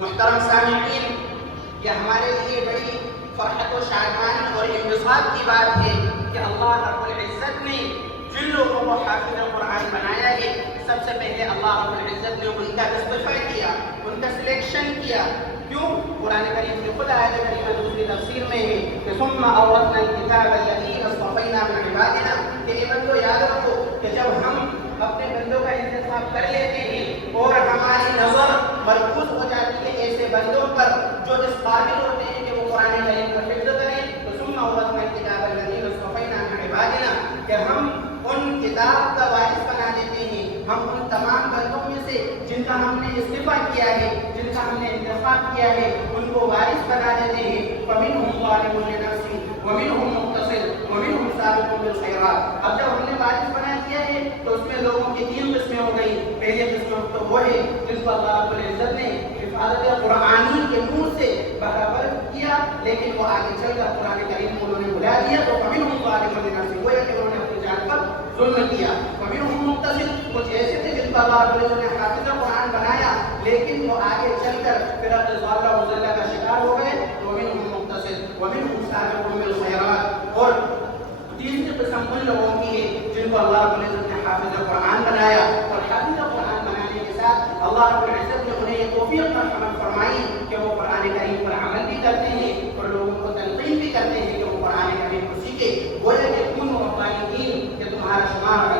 محترم سامعین، یہ ہمارے لیے بڑی فرحت و شادمانی اور انبساط کی بات ہے کہ اللہ رب العزت نے جن لوگوں کو حافظ قرآن بنایا ہے، سب سے پہلے اللہ رب العزت نے ان کا اصطفیٰ کیا، ان کا سلیکشن کیا۔ کیوں؟ قرآن کریم کی خود آیت کریمہ دوسری تفسیر میں ہے کہ ثم اورثنا الکتاب الذین اصطفینا من عبادنا، کہ یہ بندو یاد رکھو کہ جب ہم اپنے بندوں کا انتخاب کر لیتے ہیں اور ہماری نظر مرکوز ہو جاتی ہے ایسے بندوں پر جو اس قابل ہوتے ہیں کہ وہ قرآن کریم کو حفظ کریں، تو ثم اورثنا الکتاب الذین اصطفینا من عبادنا، کہ ہم ان کتاب کا وارث بنا دیتے ہیں، ہم ان تمام بندوں میں سے جن کا ہم نے اصطفیٰ کیا ہے، جن کا ہم نے انتخاب کیا ہے، ان کو وارث بنا دیتے ہیں۔ فَمِنْهُمْ ظَالِمٌ لِنَفْسِهِ وَمِنْهُمْ مُقْتَصِدٌ وَمِنْهُمْ سَابِقٌ بِالْخَيْرَاتِ۔ اب جب ہم نے وارث بنا دیا ہے تو اس میں لوگوں کی تین قسمیں ہو گئی۔ پہلی قسم تو وہ ہے جن کو اللہ رب العزت نے حفاظت قرآنی کے نور سے برابر کیا، لیکن وہ آگے چل کر قرآن کریم کو انہوں نے بلا دیا، تو فَمِنْهُمْ ظَالِمٌ لِنَفْسِهِ، وہ ہے کہ انہوں نے اپنی جان پر ظلم کیا۔ وَمِنْهُمْ مُقْتَصِدٌ، کچھ ایسے تھے جن کو اللہ رب العزت نے حافظ قرآن بنایا، لیکن وہ آگے چل کر فرقۃ ضالہ و مضلہ کا شکار ہو گئے۔ وَمِنْهُمْ مُقْتَصِدٌ وَمِنْهُمْ سَابِقٌ بِالْخَيْرَاتِ، اور تیسری قسم ان لوگوں کی ہے جن کو اللہ رب العزت نے حافظ قرآن بنایا، اور حافظ قرآن بنانے کے ساتھ اللہ رب العزت نے انہیں یہ توفیق فراہم فرمائی کہ وہ قرآن کریم پر عمل بھی کرتے ہیں اور لوگوں کو تلقین بھی کرتے ہیں کہ وہ قرآن کریم کو سیکھے۔ گویا کہ کونوا قانتین، کہ تمہارا شمار